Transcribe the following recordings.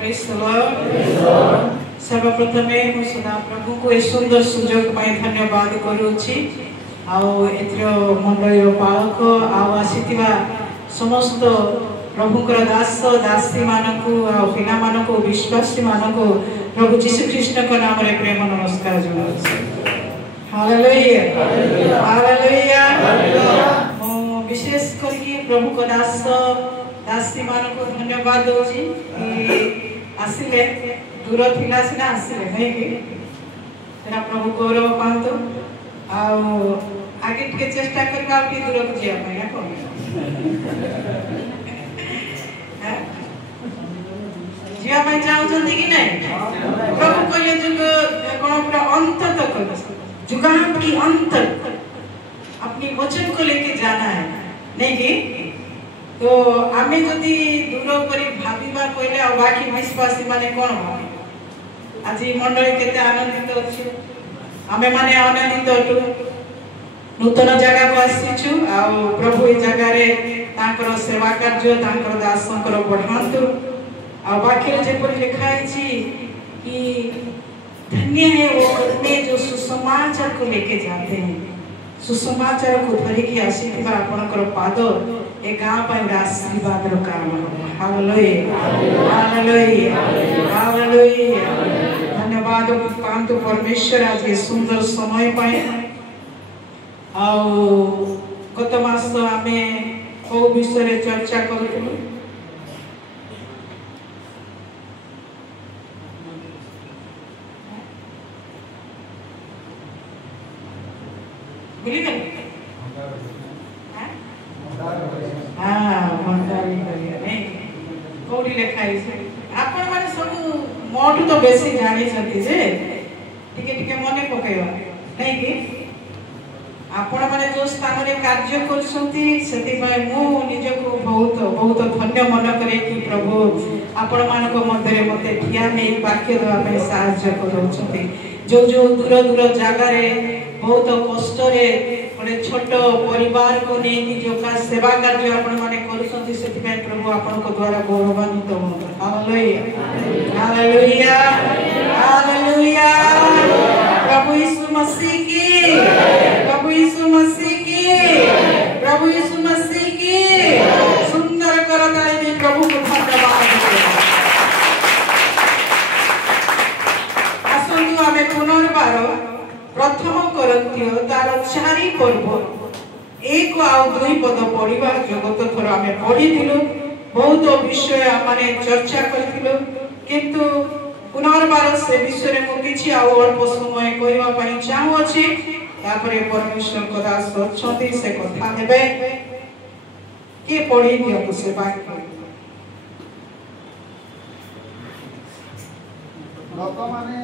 Praise the Lord. सर्वप्रथमे मु सदा प्रभु को ए सुंदर सुजोग पाई धन्यवाद करूची आउ एथरो मंडलीर पालक आउ आसीतिबा समस्त प्रभुकर दास दासी मानकु आ पिला मानकु विश्वासी मानकु प्रभु यीशु कृष्ण को नाम रे प्रेम नमस्कार जणाउछि। Hallelujah hallelujah. मु विशेष करके प्रभु को दास दासी मानकु धन्यवाद दोछि आसिले दूर थिला सिना आसिले नहीं कि तेरा प्रभु गौरव पांतो आगे टिके चेष्टा करबा कि दूर को जिया पाया कोन जिया पाई चाहउछन्ती कि नहीं प्रभु कहले जुग कोन पूरा अंत तक जुगांत की अंत अपनी वचन को लेके जाना है नहीं कि तो आमे जदि दूर करी भाबिबा कहले आ बाकी विश्वासी माने कोन भाबे आज मंडली केते आनंदित अछि आमे माने आनंदित अटु नूतन जगह को आसीछु आ प्रभु ए जगह रे तांकर सेवा कार्य तांकर दासंकर बढ़ांतु आ बाकी जे पर लिखा अछि कि धन्य है वो आदमी जो सुसमाचार को लेके जाते हैं सुसमाचार को धरि की आसीथिबा आपनकर पाद ए गांव पर आशीर्वाद रो कारण हो। Hallelujah hallelujah hallelujah. धन्यवाद पांतु परमेश्वर आज के सुंदर समय पाए गत मास आमे को विषय रे चर्चा करूँ बुझी गए भंडारी करिया नहीं कोडी लेखाई आपण माने सब मोठू तो बेसी जानि छथि जे टिके टिके मने पकेवा नहीं कि आपण माने जो स्थान रे कार्य करछंती सेति पय मु निज को बहुत बहुत धन्य मन करे कि प्रभु आपण मान को मध्य रे मते ठिया नै वाक्य दवा पे सहायता करूछंती जो जो दूर दूर जगह रे बहुत कष्ट रे गोटे छोट परिवार को नहीं जो का सेवा कार्य आपण माने करूछंती सेति पय प्रभु आपण को द्वारा गौरवान्वित हो। Hallelujah hallelujah hallelujah. प्रभु यीशु मसीह की प्रभु यीशु मसीह की प्रभु यीशु मसीह की सुंदर करताली में प्रभु को धन्यवाद आसंतु आमे पुनर्बार प्रथम करंतिय तार 4 पर्व 1 और 2 पद पढ़िबा जगत थर आमे पढ़िथिलु बहुत विषय माने चर्चा करथिलु किंतु पुनर्बार से विषय रे मु किछि आ अल्प समय कहबा पई चाहू अछि तापरे परमेश्वर को दास अछंती से कथा हेबे के पढ़ी दियो से वाक्य लोक माने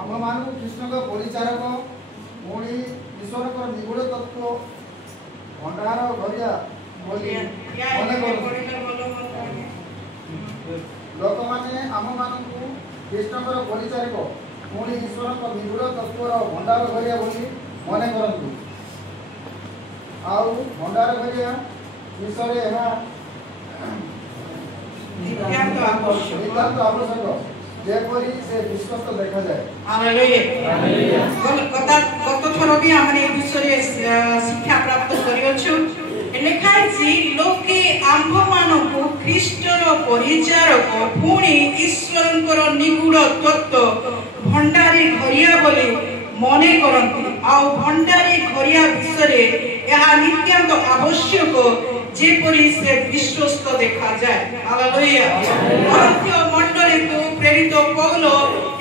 आम मान कृष्ण का परिचारक मुड़ी ईश्वर का निगूढ़ तत्व भंडार घरिया बोली लोक माने आम मान कृष्ण का परिचारक मुड़ी ईश्वर का निगूढ़ तत्व भंडार घरिया बोली मने करंतु आउ भंडार घरिया ईश्वर एहा नित्याନ୍ତ आवश्यक जेपरी से विश्वास देखा जाए। Hallelujah hallelujah. गत थर भी हमने ए विषय शिक्षा प्राप्त करियो लेखा छी लोके आंभ मानको ख्रीष्टर परिचारक पुणी ईश्वरंकर निगूढ़ तत्व भंडारी घरिया बोली मने करंती आ भंडारी घरिया विषय यह नित्याন্ত आवश्यक जेपरी से विश्वस्त देखा जाए। हालेलुया। मध्य मंडली को प्रेरित पौल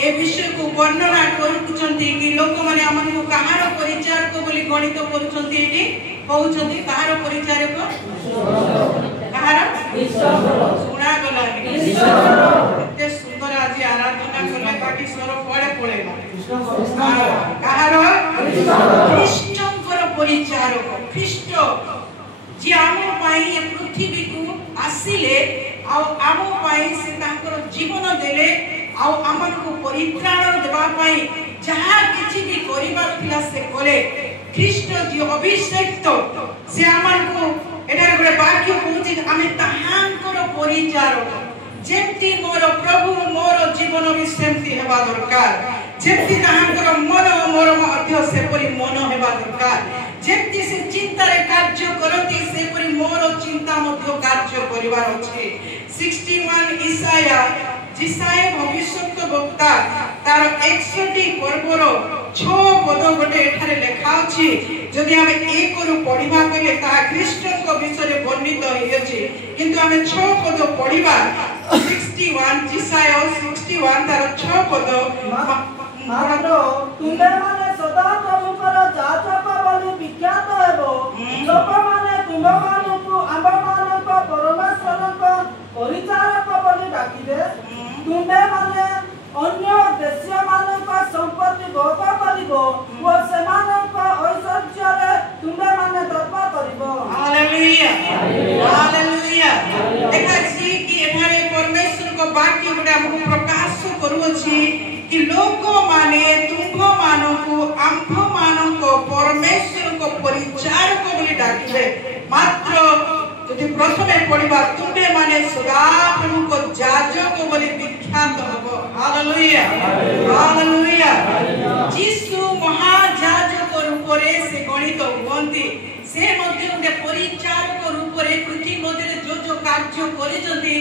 ए विषय को वर्णना करूछंती कि लोक माने हमन को कहार परिचारक बोली गणित करूछंती एटी कहउछंती कहार परिचारक कहार ईश्वर सुना गला ईश्वर एते सुंदर आज आराधना करला बाकी स्वर पड़े पड़ेगा कहार ईश्वर ख्रीष्टंकर परिचारक ख्रीष्ट जे आम पाई ए पृथ्वी को आसिले आ आम पाई से तांकर जीवन देले आ आमन को परित्राण देबा पाई जहा किछि भी करिबार थिला से करे ख्रीष्ट जे अभिषेक्त से आमन को एटार गोटे वाक्य कहूछि आमे ताहांकर परिचारक जेमती मोर प्रभु मोर जीवन भी सेमती हेबा दरकार जेमती ताहांकर मन मोर मध्य से परि मन हेबा दरकार जेमती से चिंता रे कार्य करती से परि मोर चिंता मध्य कार्य करिवार अछि 61 ईसाया जिसाए भविष्यत वक्ता तार 61 पर्वर 6 पद गोटे एठारे लेखा अछि जदि हम एक रु पढिबा कले ता ख्रीष्ट को विषय वर्णित होई अछि किंतु हम 6 पद पढिबा 61 जिसाए 61 तार 6 पद मानो तुमे माने सदा प्रभुकर जाचक बोली विख्यात हेबो लोक माने तुम मानकु आम मानक परमेश्वरक परिचारक बोली डाकिबे तुमे माने अन्य देशीय मानक संपत्ति भोग करिबो ओ सेमानक ऐश्वर्य तुमे माने दर्प करिबो हालेलुया हालेलुया देखा छी कि एठारे परमेश्वर को वाक्य गुडा हमहु प्रकाश करूछि कि लोक माने तुम मानकु आम्भ मानक परमेश्वर को परिचारक बोली डाकिबे मात्र यदि प्रथमे पढिबा तुमे माने सदा प्रभु को जाजक बोली विख्यात हबो हालेलुया हालेलुया यीशु महाजाजक रूपरे से गणित हुअन्ति से मध्ये उडे परिचारक रूपरे पृथ्वी मध्ये जो कार्य करिजंती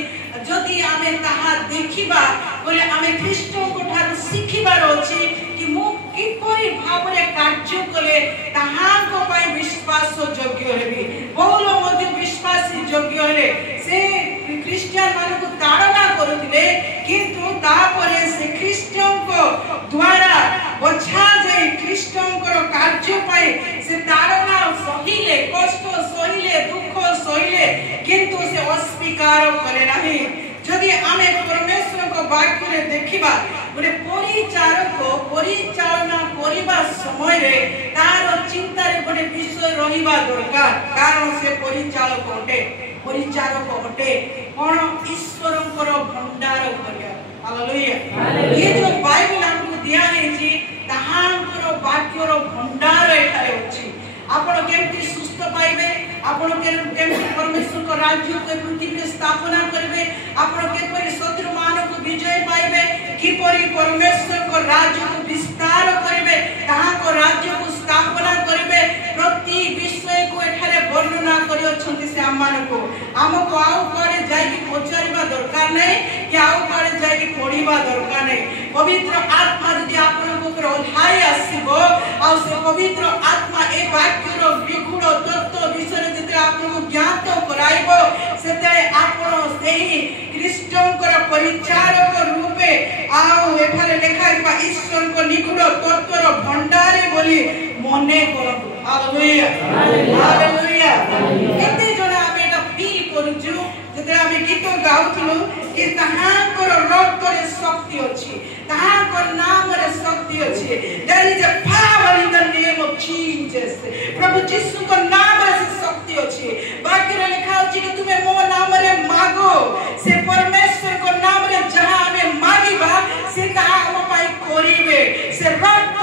जदि आमे ताहा देखिबा बोले आमे ख्रीष्ट को ठार सिखिबार अछि कि मु किपरि भाबरे कार्य कले ताहा को पय विश्वास योग्य हेबी पौल मध्ये विश्वास योग्य हेले से क्रिश्चियन मान को ताड़ना करुथिले किंतु तापरे से ख्रीष्टन को द्वारा बछा जाय ख्रीष्टन को कार्य पय से ताड़ना सहिले कष्ट सहिले दुख सहिले किंतु से अस्वीकार करे नाही जदि आमे परमेश्वर को वाक्य रे देखिबा गोटे परिचारक परिचालना करिबा समय रे तार चिंता रे गोटे विषय रहिबा दरकार कारण से परिचालक अटे परिचारक अटे कोन ईश्वरंकर भंडार करिया हालेलुया ये जो बाइबल हमको दिया है जी ताहांकर वाक्यर भंडार एठारे अछि आपण केमती सुस्त पाइबे आपण केमती परमेश्वर को राज्य को पृथ्वी में स्थापना करबे आपण केपरि शत्रु मान को विजय पाइबे किपरि परमेश्वर को राज्य को विस्तार करबे ताहा को राज्य को स्थापना करबे प्रति विषय को एठारे वर्णना करि अछंती से हमको हमको आउ करे जाई कि पचारिबा दरकार नै कि आउ करे जाई कि पढिबा दरकार नै पवित्र आत्मा यदि आपण को अधाय आसीबो आ से पवित्र आत्मा ए वाक्यर विगुण तत्व विषय जते आपण को ज्ञात कराइबो सेते आपण सेही ख्रीष्टंकर परिचारक रूपे आउ एठारे लेखा बा ईश्वर को निगुण तत्वर भंडारी बोली मने करबो हालेलुया हालेलुया केते जणा आमे एटा फील करूछु जते आमे गीत गाउथुलु कि ताहांकर रक्तरे शक्ति अछि ताहांकर नामरे शक्ति अछि there is a power in the name of Jesus प्रभु यीशु को नामरे शक्ति अछि बाकी रे लिखा अछि कि तुमे मो नामरे मागो से परमेश्वर को नामरे जहां हमें मागिबा से ताहा हम पाई करिवे से रक्त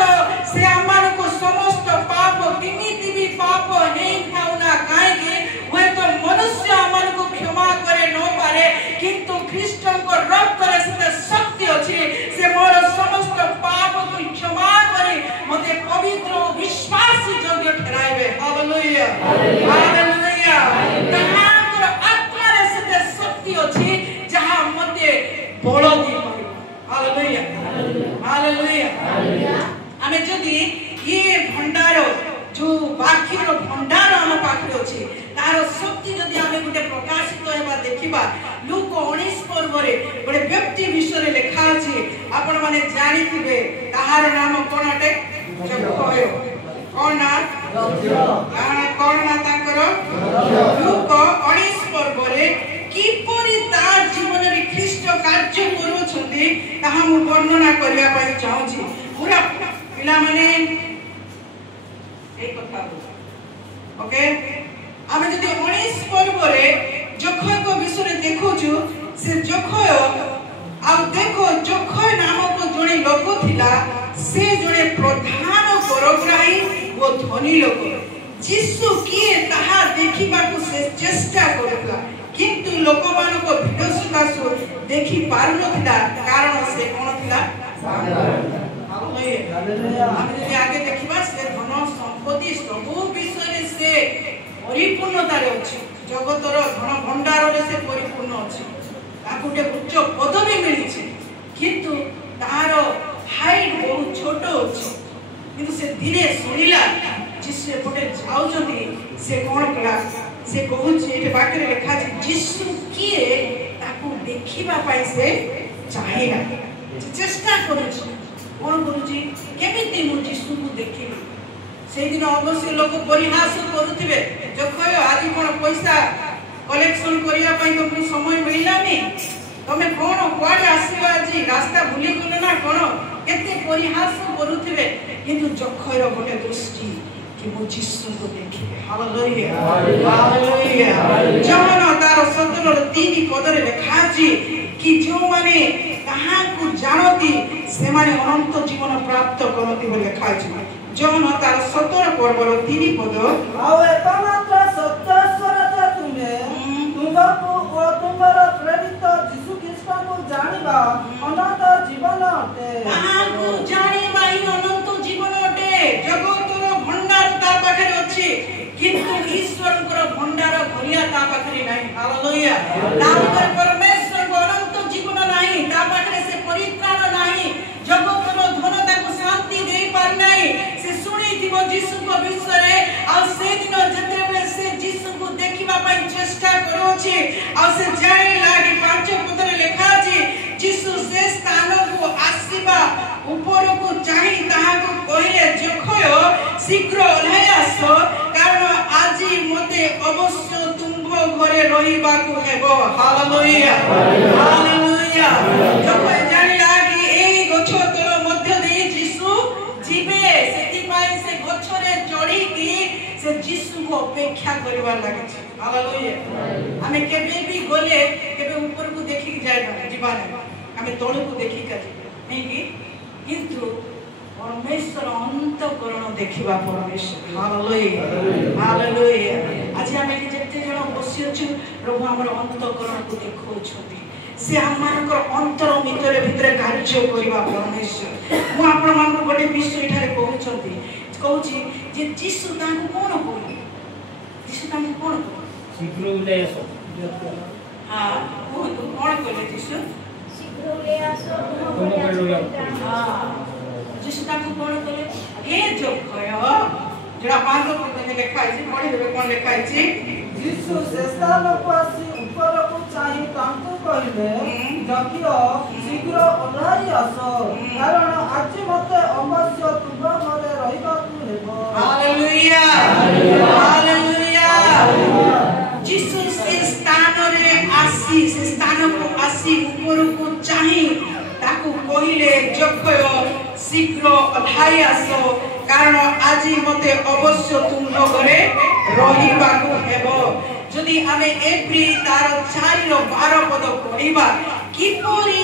से हमन को समस्त पाप किमिति भी पाप नहीं खाउना काहेकि होय तो मनुष्य हमन को क्षमा करे न पारे किंतु ख्रीष्टन को रक्त रे से शक्ति अछि से मोर समस्त पाप को क्षमा करे मते पवित्र विश्वास योग्य ठहराइबे हालेलुया हालेलुया ताहांकर आत्मा रे से शक्ति अछि जहां मते बळ दी हालेलुया हालेलुया हमें जदि ये भंडार जो वाक्यर भंडार हम पाखरे अछि तार शक्ति जदि हमें गुटे प्रकाशित हेबा देखिबा लूक 19 पर्व रे गोटे व्यक्ति विषय लेखा अछि आपण माने जानिथिबे ताहार नाम कोन अटे जक्कय कोन ना कोन ना ताकर लूक 19 पर्व रे किपरि तार जीवन रे ख्रीष्ट कार्य करू छथि ताहा मु वर्णना करिया पई चाहू छी पूरा पिला माने एक कथा ओके आमे जदि 19 पर्व रे जखय को विषय देखो छु से जखय आ देखो जखय नाम को जणे लोक थिला से जणे प्रधान परग्राही ओ धनी लोक यीशु किए ताहा देखिबा को से चेष्टा करला किंतु लोक मानको भिड सकाशु देखि पारु नथिला कारण से कोन थिला हालेलुया आगे देखिबा से धन संपत्ति सब विषय से परिपूर्णता रे अछि जगतर धन भंडार रे से परिपूर्ण अछि ताकुटे उच्च पदवी मिली छै किंतु तार हाइट बहुत छोट अछि किंतु से धीरे सुनिला जिससे एपटे जाउछथि से कोन कला से कहू छै एटे बाक्य रे लिखा छै यीशु किए ताकू देखिबा पाई से चाहेला चेष्टा करू छै कोन करू छी केमिति मु यीशु को देखिबी से दिन अवश्य लोक परिहास करूथिबे जखय आदि कोन पैसा कलेक्शन करिया पाई तो समय मिललानी तमे कोन क्वाड आसीबा जी रास्ता भूली गलो ना कोन केते परिहास करूथिबे किंतु जखयर गोटे दृष्टि कि मु यीशु को देखिबे हालेलुया हालेलुया जहन तार 17:3 पदरे लिखा अछि कि जो माने कहा को जानती से माने अनंत जीवन प्राप्त करती बोले लिखा अछि जहन तार 17 पर्वर 3 पद आउ एकमात्र सत्य स्वरता तुमे तुमको ओ तुमर प्रेरित यीशु ख्रीष्ट को जानिबा अनंत जीवन अटे कहा को जानिबा ही अनंत जीवन अटे जगतर भंडार ता पाखरे अछि किंतु ईश्वरकर भंडार घरिया ता पाखरे नाही हालेलुया तापर परमेश्वर को अनंत जीवन नाही ता पाखरे से परित्राण नाही जगतर धन ताको शांति देई पार नाही से सुनी दिबो यीशु को विषय रे आ से दिन जतेबे से यीशु को देखिबा पई चेष्टा करो छी आ से जानि लागी 5 पदरे लिखा अछि यीशु से स्थान को आसीबा ऊपर को चाहि ताहा को कहिले जखय शीघ्र ओल्हाय आस कारण आजी मते अवश्य तुमभो घरे रहिबा को हेबो हालेलुया हालेलुया जखय जानि लागी एई गछ तळ मध्य दे यीशु जीवे सेति पाई से गछरे चढ़ी की से यीशु को अपेक्षा करबा लागे छै हालेलुया हमें केबे भी गले केबे ऊपर को देखि जाय जीवन हमें तळ को देखि का नहीं कि किंतु परमेश्वर अंतःकरण देखिबा परमेश्वर हालेलुया हालेलुया आज हमें जते जण बसी अछि प्रभु हमर अंतःकरण को देखौ छथि से हमर अंतर भीतर कार्य करबा परमेश्वर मु आपण मान गोटे विषय ठारे कहू छथि कहू छी जे यीशु तांको कोन कहू यीशु तांको कोन शीघ्र उले आसो हां कोन कहले यीशु शीघ्र उले आसो हां यीशु तांको कोन कहले हे जो कयो जरा 5 पद में लिखा है पढ़ी देबे कोन लिखा है यीशु से स्थान को आसी ऊपर को चाहि तांको कहिले जकियो शीघ्र ओल्हाई आसो कारण आज मते अवश्य तुम घरे रहिबा को हेबो हालेलुया हालेलुया यीशु से स्थान रे आसी से स्थान को आसी ऊपर को चाहि ताको कहिले जखय शीघ्र ओल्हाई आसो कारण आज मते अवश्य तुम घरे रहिबा को हेबो जदि आमे एप्री तार 4:12 पद पढिबा किपरि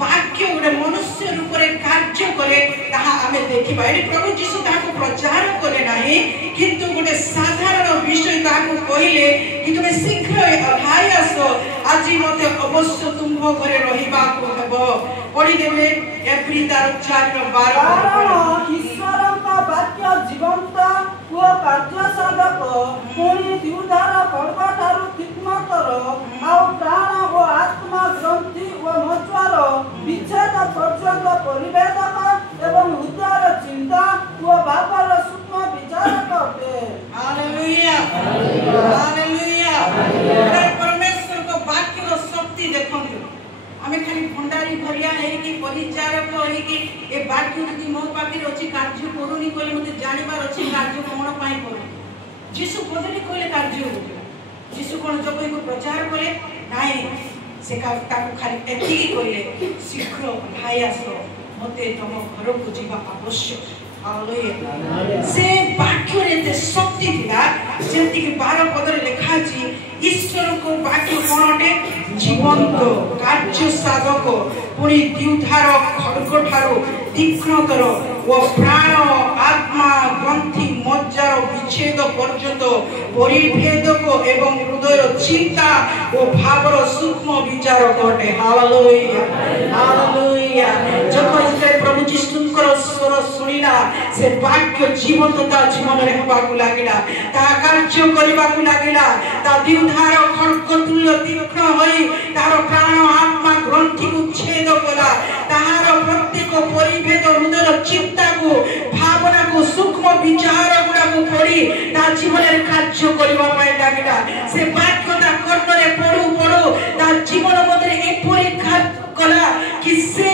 वाक्य गुडे मनुष्य रूप रे कार्य करे ताहा आमे देखिबा एडी प्रभु यीशु ताको प्रचार करे नाही किंतु गुडे साधारण विषय ताको कहिले कि तुमे शीघ्र ओल्हाई आसो आज मते अवश्य तुम घरे रहिबा को हेबो पढि देबे एप्री तार 4:12 ईश्वर का वाक्य जीवंत वो कार्य साधक पुणी दिउधार कर्मठारु तीक्ष्णतर आउ प्राण वो आत्मा ग्रंथि वो मज्जार विच्छेद पर्यंत परिवेदक एवं हृदयर चिंता वो बापर सूक्ष्म विचारक अटे हालेलुया हालेलुया परमेश्वर को वाक्य रो शक्ति देखंतु हमें खाली भंडारी भरिया है कि परिचारक है कि ए वाक्य यदि मो पाखिर अछि कार्य करूनी कोले मते जानिबार अछि कार्य कोन पाई करू यीशु कोदली कोले कार्य हो यीशु कोन जब को प्रचार करे नाही से का ताको खाली एति कोले शीघ्र भाई आसो मते तम घर को जीवा आवश्यक हालेलुया से वाक्य रे ते शक्ति थिला जेति कि 12 पद रे लिखा अछि ईश्वर को वाक्य कोनटे जीवंत कार्य साधक पुणी दिउधार खड्ग ठारो तीक्ष्णतर वो प्राण आत्मा ग्रंथि मज्जार उच्छेद पर्यंत परिभेदक एवं हृदय चिंता और भावर सूक्ष्म विचार करते। Hallelujah hallelujah. जब इस्राएल प्रभु यीशुଙ୍କର स्वर सुनिला से वाक्य जीवंतता जीवन रे हेबाकु लागिला ता कार्य करबाकु लागिला ता दिउधार खड्ग तुल्य तीक्ष्ण होई तार प्राण आत्मा ग्रंथि को छेद कला ताहार प्रत्येक परिभेद हृदय चिंता को भावना को सूक्ष्म विचार गुड़ा को पढ़ी ता जीवन रे कार्य करबा पाए लागिला से वाक्य ता कर्म रे पढु पढु ता जीवन मधे एपरि कला कि से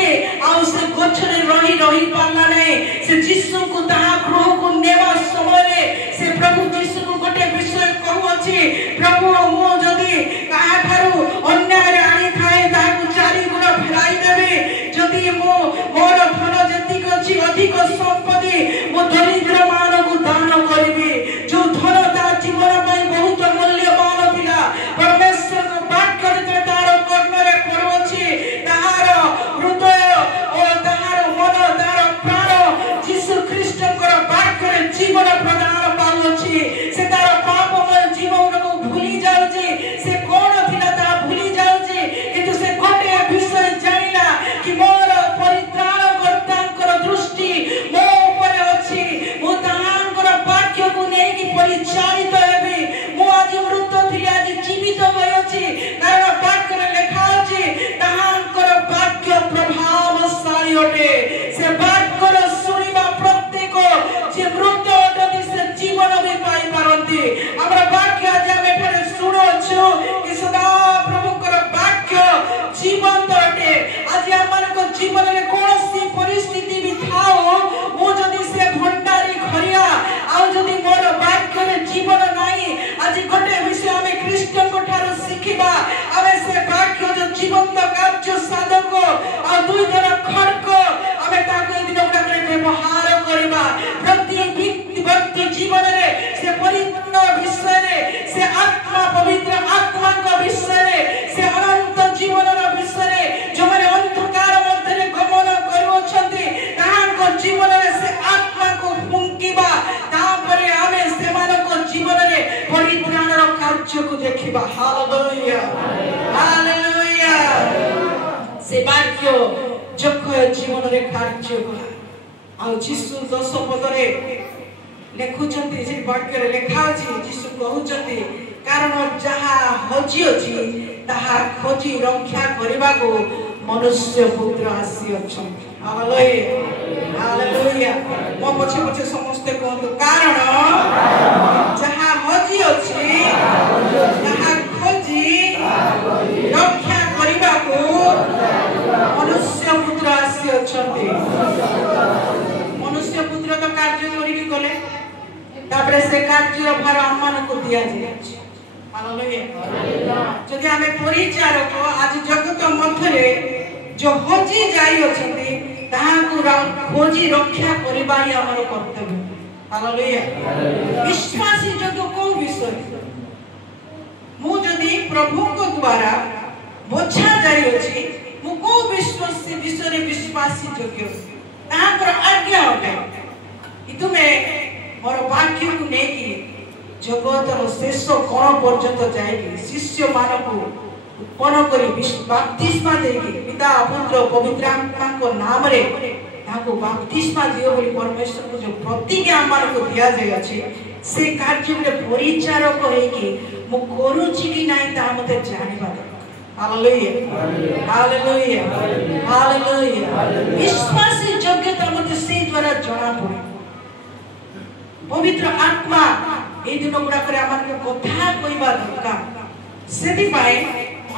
आउ से गछरे रही रही पाला नै से यीशु को ताहा ग्रह को नेवा समय से प्रभु यीशु को गोटे विषय कहू अछि प्रभु मो जदी काहा थारु अन्याय रे आनी थाए ताकू चारि गुण फेराई देबे जदी मो मोर धन जतिक अछि अधिक संपत्ति मो दरिद्र मानकु दान करबी जो धन ता जीवन पई बहुत मूल्यवान थिला परमेश्वर को वाक्य जे तार कर्म रे पड़ो अछि ताहार हृदय और ताहार मन तार प्राण यीशु ख्रीष्ट कर वाक्य रे जीवन प्रदान पाउ अछि से तार पापमय जीवन को भूली जाउछि से कोन थिला ता भूली जाउछि किंतु से गोटे विषय जानिला कि मोर परित्राण कर्तांकर दृष्टि मो ऊपर अछि मो ताहांकर वाक्य को नै कि परिचालित हेबी मो आज मृत थिली आज जीवित होय अछि कारण वाक्य रे लिखा अछि ताहांकर वाक्य प्रभावशाली अटे से वाक्य रे सुनिबा प्रत्येक जे मृत अटति से जीवन भी पाई पारंती हमरा वाक्य आज हम एठारे सुनोछु कि सदा प्रभुकर वाक्य जीवंत अटे आज हमनको जीवन रे कोनोसी परिस्थिति भी थाओ मो जदी से भंडारी खरिया आ जदी मोर वाक्य रे जीवन नाही आज गोटे विषय हमें ख्रीष्ट को ठारो सिखिबा आमे से वाक्य जो जीवंत कार्य साधक आ दुई जन खड्ग आमे ताको दिन गुडा करे व्यवहार करबा प्रति व्यक्ति जीवन रे से परिपूर्ण विषय रे से आत्मा पवित्र आत्मा का विषय रे से अनंत जीवन रा विषय रे जो माने अंधकार मध्य रे गमन करू छथि ताहांको जीवन रे से आत्मा को फुंकीबा तापरे आमे सेमानको जीवन रे परित्राण रा कार्य को देखिबा। Hallelujah hallelujah. से वाक्य जखय जीवन रे कार्य कला आ यीशु 10 पदरे लेखुचंती जे वाक्य रे लेखा अछि यीशु कहउचंती कारण जहा हजी अछि ताहा खोजी रक्षा करबा को मनुष्य पुत्र आसी अछि। Hallelujah hallelujah. मो पछे पछे समस्त कहतु कारण जहा हजी अछि ताहा खोजी रक्षा करबा को मनुष्य पुत्र आसी अछि। मनुष्य पुत्र तो कार्य करी गले तापरे से कार्य भार हमन को दिया जाय। हालेलुया। जदि हमें परिचारक आज जगत मध्य रे जो हजी जाई अछंती ताहा को खोजी रक्षा करबा ही हमर कर्तव्य। हालेलुया। विश्वासी जग को विषय मु जदि प्रभु को द्वारा बोझा जाई अछि मु को विश्वासी विषय रे विश्वासी जग ताहाकर आज्ञा होते इतुमे मोर वाक्य को नेकी जगतर शेष कोण पर्यंत जाएगी शिष्य मानक उत्पन्न करी बपतिस्मा देगी पिता पुत्र पवित्र आत्मा को नाम रे ताको बपतिस्मा दियो बोली परमेश्वर को जो प्रतिज्ञा मान को दिया जाय अछि से कार्य में परिचारक होई कि मु करूची कि नाही ता मते जानिबा। Hallelujah hallelujah hallelujah. विश्वासी योग्यता मते से द्वारा जणा पड़े पवित्र आत्मा ए दिन गुडा करे हमन को कथा कइबा दरकार सेति पाए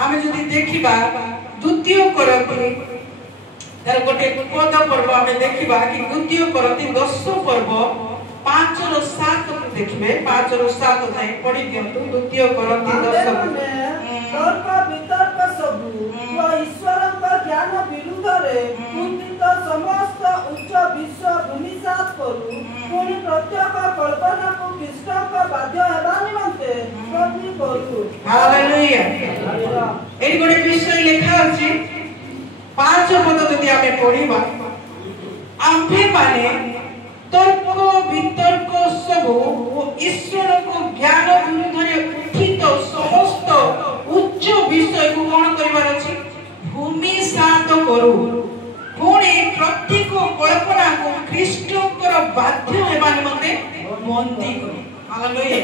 आमे जदी देखिबा द्वितीय करंती तार गोटे पद पर्व आमे देखिबा कि द्वितीय करंती 10 पर्व 5 और 7 को देखिबे 5 और 7 जाय पढि दियंतु द्वितीय करंती 10 तर्क वितर्क सबु व ईश्वर का ज्ञान विरुद्ध रे कुंठित समस्त उच्च विश्व भूमिसात करू पुनि प्रत्येक कल्पना को ख्रीष्ट का बाध्य हेबा निमंते प्रति करू। हालेलुया। एई गोटे विषय लेखा अछि 5 पद जदि आमे पढिबा आम्भे माने तर्क वितर्क सबु ईश्वर को ज्ञान विरुद्ध उठित समस्त उच्च विषय को कौन करिवार अछि भूमि सात करू पुणी प्रत्येक कल्पना को ख्रीष्टकर बाध्य हेबा निमंते बंदी करू हालेलुया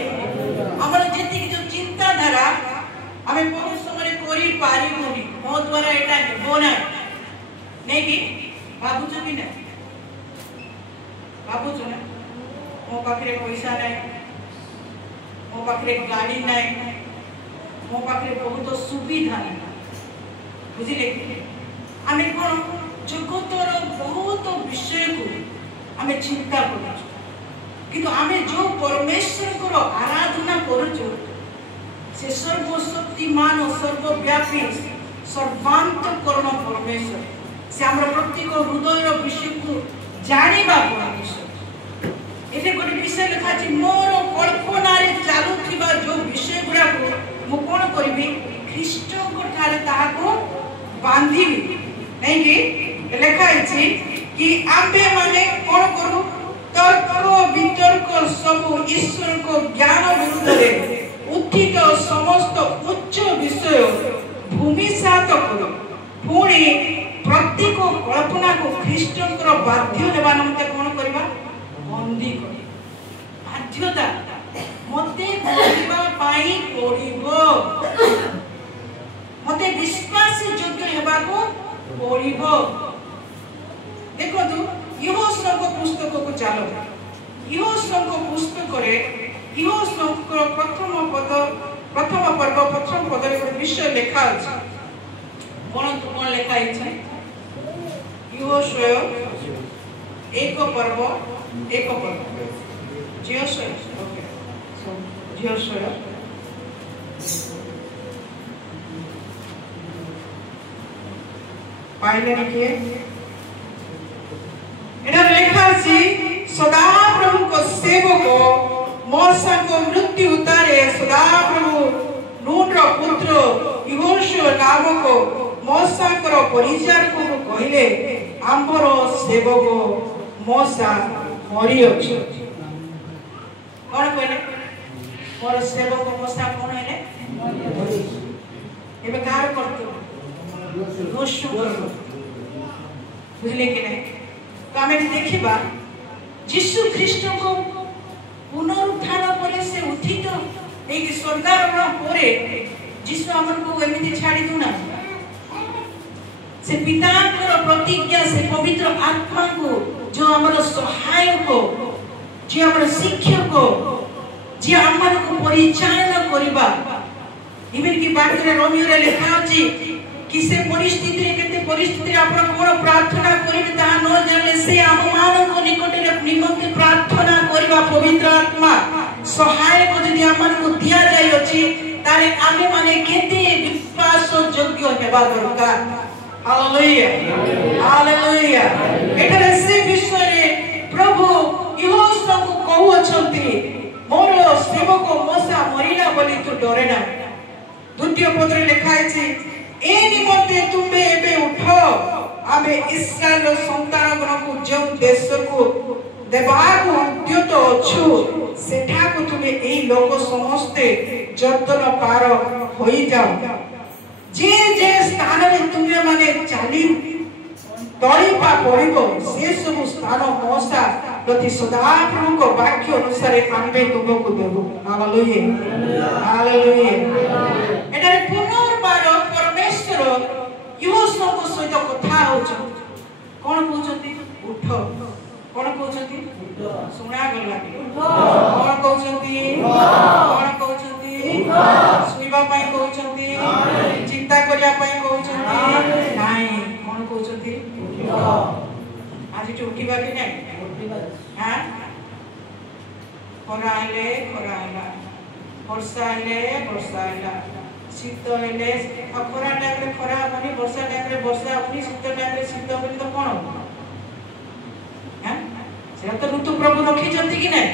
हमर जेति जो चिंता धारा हमें बहुत समय करि पारिबोनी मो द्वारा एटा हेबो ना नै कि बाबू जो भी ना बाबू जो ना मो पाखरे पैसा नहीं मो पाखरे गाड़ी नहीं मो पाखरे बहुत सुविधा नहीं बुझिले आमे कोन जगतर बहुत विषय को आमे चिंता करू किंतु आमे जो परमेश्वर को आराधना करू से सर्वशक्तिमान और सर्वव्यापी सर्वांतकरण परमेश्वर से हमर प्रत्येक हृदय विषय को जानिबा परमेश्वर एते गोटे विषय लिखा अछि मोर कल्पना रे चालू थिबा जो विषय गुडा को मु कोन करबी ख्रीष्ट को ठारे ताहा को बांधीबी नै कि लिखा अछि कि आबे माने कोन करू तर्क वितर्क सब ईश्वर को ज्ञान विरुद्ध रे उठित समस्त उच्च विषय भूमि सात करू पुणी प्रत्येक कल्पना को ख्रीष्टकर बाध्य हेबा नमते कोन करबा बंदी करी बाध्यता मते करिबा पाई पड़िबो मते विश्वास योग्य हेबा को पड़िबो देखो तू इहो सब पुस्तक को चलो इहो सब पुस्तक रे इहो सब प्रथम पर्व प्रथम पद रे विषय लिखा अछि कोन लिखा अछि इहो स्वयं एक पर्व जियोशय पाइले किए एटा लिखा अछि सदा प्रभु को सेवक मोसा को मृत्यु उतारे सदा प्रभु नून रो पुत्र यहोशू नामक मोसा को परिचारक को कहिले आंबर सेवक मोसा मरी अछि कोन कहले मोर सेवक मोसा कोन हेले एबे कार करतो यहोशू करतो बुझले कि नहीं तो हमें देखिबा यीशु ख्रीष्ट को पुनरुत्थान करे से उठित एक स्वर्गारोहण करे यीशु हमन को एमिति छाडी दुना से पिताଙ୍କର प्रतिज्ञा से पवित्र आत्मा को जो हमर सहायक जे हमर शिक्षक जे हमन को परिचालन करबा इबन की बात रे रोमियो रे लिखा अछि कि से परिस्थिति रे केते परिस्थिति रे आपण कोन प्रार्थना करिबे ता न जानले से हम मान को निकट रे निमंत्रित प्रार्थना करबा पवित्र आत्मा सहायक जदि हमन को दिया जाय अछि तारे आमे माने केते विश्वास योग्य हेबा दरकार हालेलुया हालेलुया एटरे से विषय रे प्रभु इहो सब कहू अछंती मोर सेवक मोसा मरिला बोली तू डरे ना द्वितीय पत्र लिखा अछि ए निमंते तुमे एबे उठो आमे इस्राएल संतान को जो देश को देबाक उद्यत अछु सेठा को तुमे ए लोक समस्ते जतन पार होई जाओ जे जे स्थान में तुमे माने चाली तळी पा पड़िबो से सब स्थान मोसा प्रति सदा प्रभु को वाक्य अनुसार आमे तुमको देबो हालेलुया हालेलुया एटारे पुनर्बार परमेश्वर यो सब सहित कथा होछ कोन कहउछंती उठ कोन कहउछंती सुना गला कोन कहउछंती सुइबा पई कहउछंती चिंता करिया पई कहउछंती नाही कोन कहउछंती आज जो उठिबा कि नहीं हां खरा आइला वर्षा आइला शीत हेले खरा टाइम रे खरा होनी वर्षा टाइम रे वर्षा होनी शीत टाइम रे शीत होनी तो कोन हैं से तो ऋतु प्रभु रखी जंती कि नहीं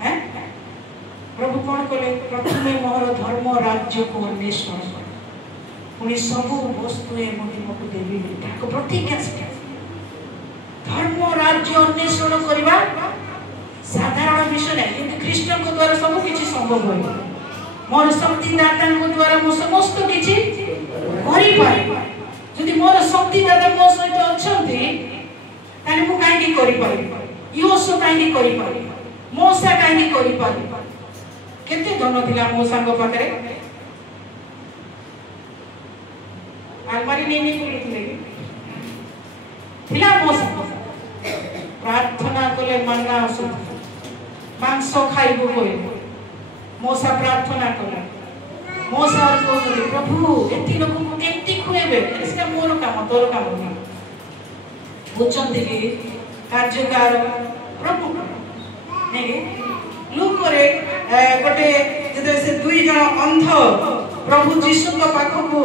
हैं प्रभु कोन कले प्रथमे मोर धर्म राज्य को अन्वेषण कर पुनी सब वस्तु ए मोहि मको देबी ताको प्रतिज्ञा धर्म राज्य अन्वेषण करबा साधारण विषय नहीं किंतु ख्रीष्ट को द्वारा सब किछि संभव होय मोर शक्तिदाता को द्वारा मो समस्त किछि करि पारे जदि मोर शक्तिदाता मो सहित अछंती ताने मु काहे की करि पारे योसो काहे की करि पारे मोसा काहे की करि पारे केते धन दिला मो संग पाखरे आलमारी नेनी बोलुथिले थिला मो संग प्रार्थना कले मन्ना आसु मांस खाइबो होय मोसा प्रार्थना कला मोसा को प्रभु एति लोक को केमती खुएबे इसका मोर काम तोर काम नहीं बुझंती कि कार्यकार प्रभु नहीं लोक रे गोटे जदे से दुई जण अंध प्रभु जीसु को पाखो को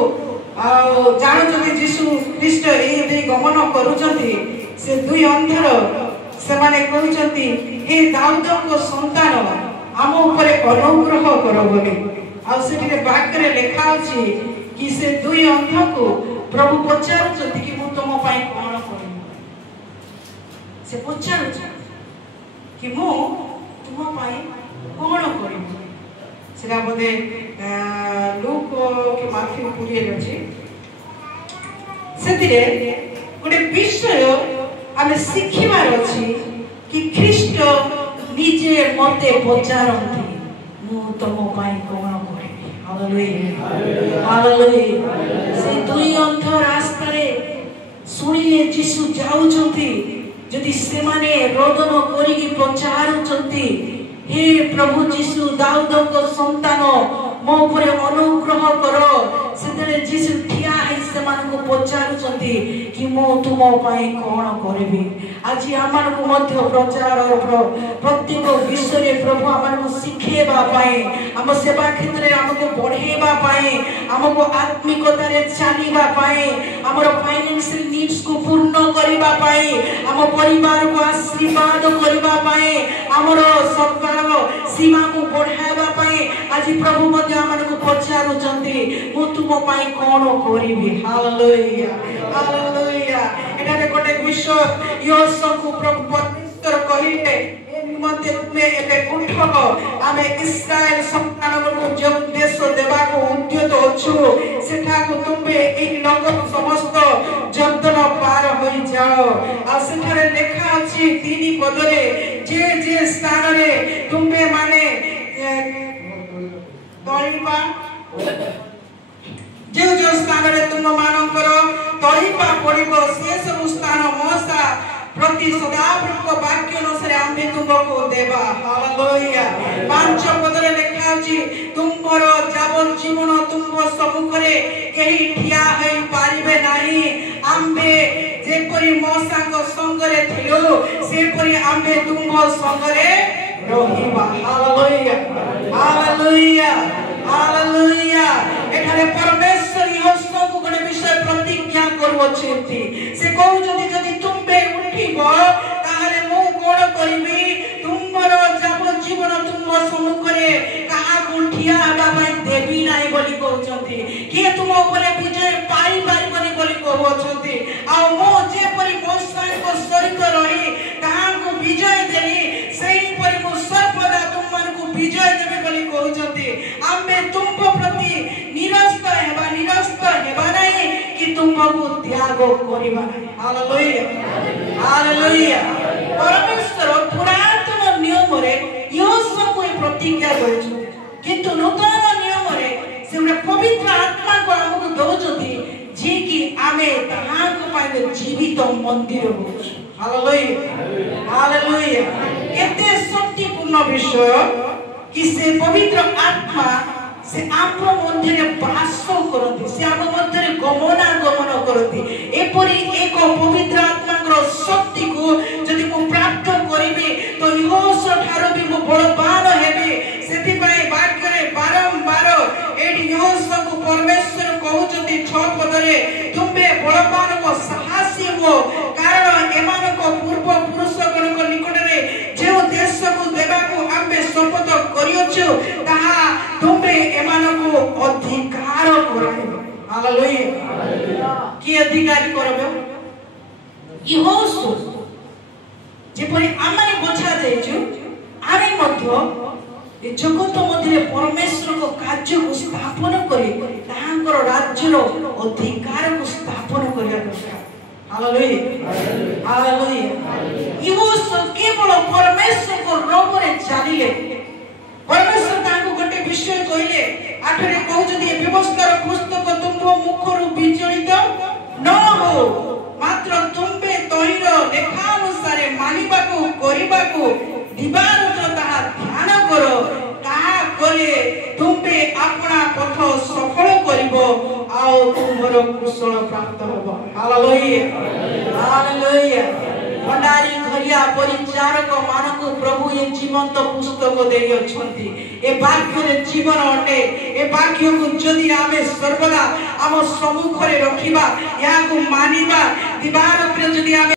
जानो जदि जीसु ख्रीष्ट ए गमन करूचंती से दुई अंधर से माने कहउचंती हे दाऊद को संतान आम ऊपर अनुग्रह कर बोली आ सेठी वाक्य रे लिखा अछि कि से दुई अंध को प्रभु पचारुचंती कि मु तुम पई कोन करी से पचारुच कि मु तुम पई कोन करी सेरा बोले लोक के माथि पुरी अछि सेति रे गोटे विषय आमे शिखिबार अछि कि ख्रीष्ट निजे मते पचारंती मु तुम पई कोन करिबी हालेलुया हालेलुया से दुई अंध रास्ता रे सुनिले जीसु जाउचंती जदि से माने रोदन करिकी पचारुचंती हे प्रभु जीसु दाऊद को संतान मो ऊपर अनुग्रह करो सेतरे जीसु ठिया है से मान को पचारुचंती कि मो तुम पई कोन करबी आज आमान को मध्य प्रचार और प्रत्येक विषय रे प्रभु आमान को शिखेबा पाए हम सेवा क्षेत्र रे हमको बढ़ेबा पाए हमको आत्मिकता रे चालीबा पाए हमर फाइनेंशियल नीड्स को पूर्ण करिबा पाए हम परिवार को आशीर्वाद करिबा पाए हमर सबका सीमा को बढ़ाबा पाए आज प्रभु मध्य आमान को पचारुचंती मु तुम पई कोन करिबी हालेलुया हालेलुया एटा रे गोटे विषय योसो को प्रभु परमेश्वर कहिले ए निमंते तुमे एबे उठो आमे इस्राएल संतान को जो देश देबा को उद्यत अछु सेठा को तुमे ए नगर समस्त जंतन पार होई जाओ आ सेठारे लेखा अछि तीनी पदरे जे स्थान रे तुमे माने तळिपा जो स्थान रे तुम मानकर तळिपा पड़िबो से सब स्थान मोसा प्रति सदाप्रभु वाक्य अनुसार आम्भे तुमको देबा हालेलुया पांच पदरे लेखा अछि तुमरो जावन जीवन तुम सम्मुख रे केही ठिया होई पारिबे नाही आम्भे जेपरि मोसा को संग रे थिलो सेपरि आम्भे तुम संग रे रहिबा हालेलुया हालेलुया हालेलुया एठारे परमेश्वर यहोवा को कोन विषय प्रतिज्ञा करूछथि से कहू जदि तुमबे उठिबो ताहाले मु कोन करिबी तुमरो जाव जीवन तुम सम्मुख रे कहा उठिया आबा पई देबी नाही बोली कहउछथि के तुम ऊपर विजय पाई पारिबनी बोली कहउछथि आ मो जे परि मोसा को सहित रही ताहा को विजय देली सेही परि मो सर्वदा तुम मन को विजय देबे बोली कहउछथि आमे तुम प्रति निरस्त हेबा नहीं कि तुमको त्याग करिबा नहीं हालेलुया हालेलुया परमेश्वर पुरातन नियम रे यो सब प्रतिज्ञा करछु किंतु नूतन नियम रे से पवित्र आत्मा को हमको दोचथि जे कि आमे ताहा को पाए जीवित मंदिर होछ हालेलुया हालेलुया केते शक्तिपूर्ण विषय कि से पवित्र आत्मा से आप मध्य वास करती से आप मध्य गमनागमन करती एपरी एक पवित्र आत्मा शक्ति को जदि मु प्राप्त करिबे तो यहोशू ठारो भी मु बलवान हेबे सेति पय वाक्य रे बारंबार एडी यहोशू को परमेश्वर कहउचती 6 पदरे तुमे बलवान को साहसी हो कारण एमान को पूर्व पुरुष गण को निकट रे जे देश को देबा को आम्बे शपथ करियछु ताहा तुमे एमान को अधिकार कराइबो हालेलुया की अधिकारी करबे यहोशू जेपरि आमारे बछा जाइछु ଆମେ ମଧ୍ୟ ଏ ଜଗତ ମଧ୍ୟରେ ପରମେଶ୍ୱରଙ୍କ କାର୍ଯ୍ୟକୁ ସ୍ଥାପନ କରି ତାହାଙ୍କର ରାଜ୍ୟର ଅଧିକାରକୁ ସ୍ଥାପନ କରିବା ଦରକାର। Hallelujah hallelujah. ଇହୋ କେବଳ ପରମେଶ୍ୱରଙ୍କ ନାମରେ ଚାଲିଲେ ପରମେଶ୍ୱର ତାଙ୍କୁ ଗୋଟେ ବିଷୟ କହିଲେ 8ରେ କହୁଛନ୍ତି ଏ ବ୍ୟବସ୍ଥାର ପୁସ୍ତକ ତୁମ୍ଭ ମୁଖରୁ ବିଚଳିତ ନ ହଉ, ମାତ୍ର ତୁମ୍ଭେ ତହିଁର ଲେଖାନୁସାରେ ମାନିବାକୁ କରିବାକୁ ଦିବାରାତ୍ର ତାହା ଧ୍ୟାନ କର। ତାହା କଲେ ତୁମ୍ଭେ ଆପଣା ପଥ ସଫଳ କରିବ ଆଉ ତୁମର କୁଶଳ ପ୍ରାପ୍ତ ହେବ। Hallelujah hallelujah. ଭଣ୍ଡାରୀ ଘରିଆ ପରିଚାରକ ମାନଙ୍କୁ ପ୍ରଭୁ ଏ ଜୀବନ୍ତ ପୁସ୍ତକ ଦେଇ ଅଛନ୍ତି। ଏ ବାକ୍ୟରେ ଜୀବନ ଅଟେ। ଏ ବାକ୍ୟକୁ ଯଦି ଆମେ ସର୍ବଦା ଆମ ସମ୍ମୁଖରେ ରଖିବା, ଏହାକୁ ମାନିବା, ଦିବାରାତ୍ର ଯଦି ଆମେ